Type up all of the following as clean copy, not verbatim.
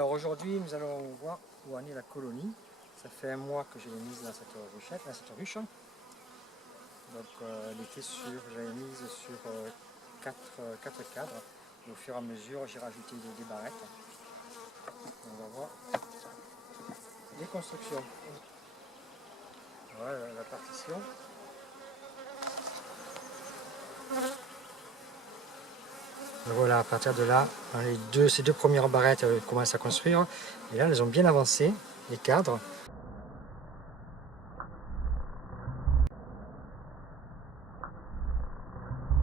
Alors aujourd'hui, nous allons voir où en est la colonie. Ça fait un mois que je l'ai mise dans cette ruchette, dans cette ruche. Donc elle était j'avais mise sur 4 cadres. Et au fur et à mesure, j'ai rajouté des barrettes. On va voir les constructions. Voilà la partition. Et voilà, à partir de là, ces deux premières barrettes commencent à construire. Et là, elles ont bien avancé, les cadres.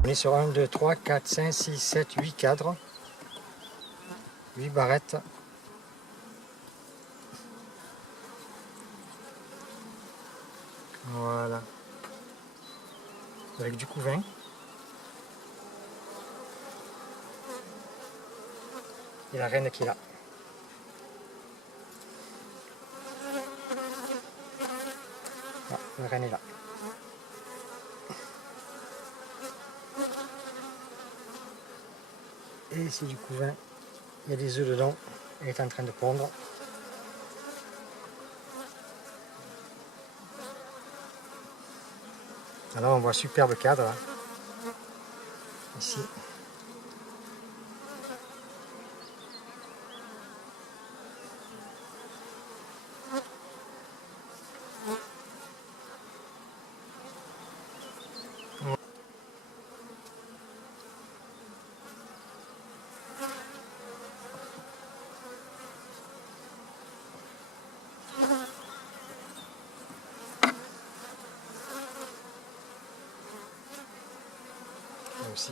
On est sur 1, 2, 3, 4, 5, 6, 7, 8 cadres. 8 barrettes. Voilà. Avec du couvain. Et la reine qui est là. Ah, la reine est là. Et ici du couvain, il y a des œufs dedans, elle est en train de pondre. Alors on voit un superbe cadre là. Ici. Là aussi.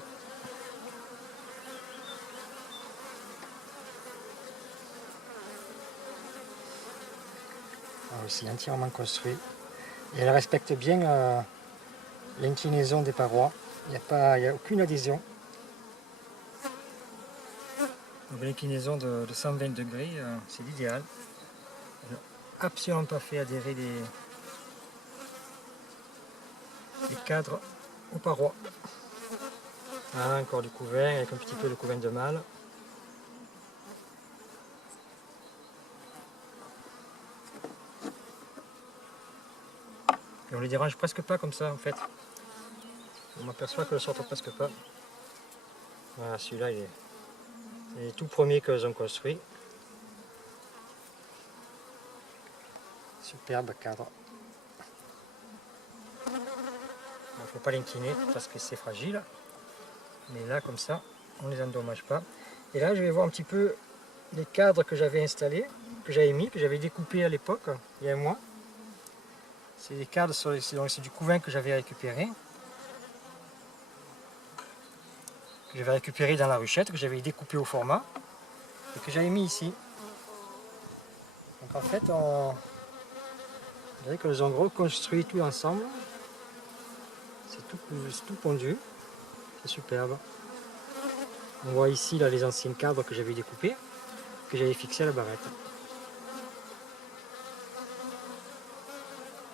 Là aussi entièrement construit. Et elle respecte bien l'inclinaison des parois. Il n'y a aucune adhésion. L'inclinaison de 120 degrés, c'est l'idéal. Elle n'a absolument pas fait adhérer les cadres aux parois. Ah, encore du couvain avec un petit peu de couvain de mâle. Et on les dérange presque pas comme ça en fait. On m'aperçoit que ne sortent presque pas. Voilà, celui-là il est les tout premiers que j'ai construit. Superbe cadre. Il ne faut pas l'incliner parce que c'est fragile. Mais là comme ça, on ne les endommage pas. Et là je vais voir un petit peu les cadres que j'avais installés, que j'avais mis, que j'avais découpé à l'époque, il y a un mois. C'est des cadres, c'est du couvain que j'avais récupéré. Que j'avais récupéré dans la ruchette, que j'avais découpé au format. Et que j'avais mis ici. Donc en fait, on dirait que les ont reconstruit tout ensemble. C'est tout pondu. C'est superbe. On voit ici là, les anciens cadres que j'avais découpés, que j'avais fixés à la barrette.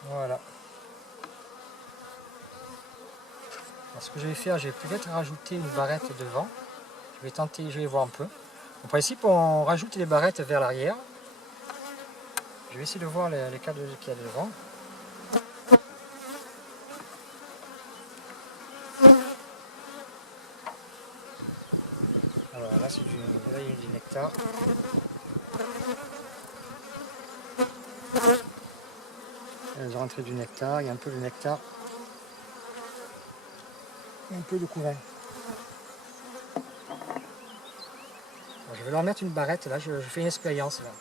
Voilà. Alors, ce que je vais faire, je vais peut-être rajouter une barrette devant. Je vais tenter, je vais voir un peu. En principe, on rajoute les barrettes vers l'arrière. Je vais essayer de voir les cadres qu'il y a devant. Alors là, il y a du nectar. Elles ont rentré du nectar, il y a un peu de nectar. Et un peu de couvain. Bon, je vais leur mettre une barrette, là, je fais une expérience. Là.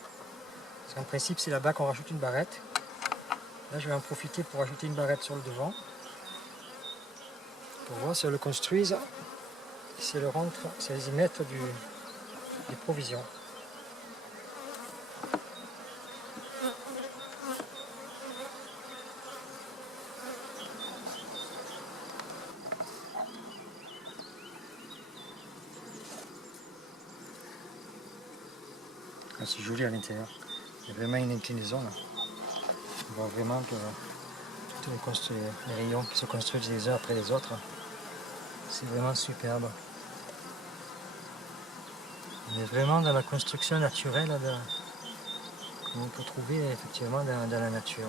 Parce qu'en principe, c'est là-bas qu'on rajoute une barrette. Là, je vais en profiter pour rajouter une barrette sur le devant. Pour voir si elles le construisent, si elles rentrent, si elles y mettent des provisions. Ah, c'est joli à l'intérieur. Il y a vraiment une inclinaison là. On voit vraiment que les rayons qui se construisent les uns après les autres. C'est vraiment superbe. On est vraiment dans la construction naturelle qu'on peut trouver effectivement dans la nature.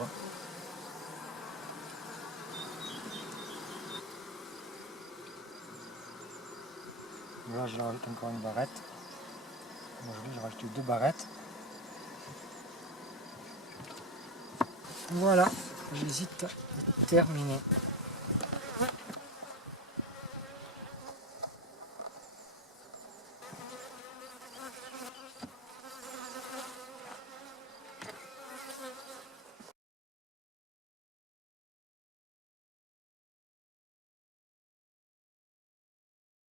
Là, je rajoute encore une barrette. Aujourd'hui, j'ai rajouté 2 barrettes. Voilà, visite terminée.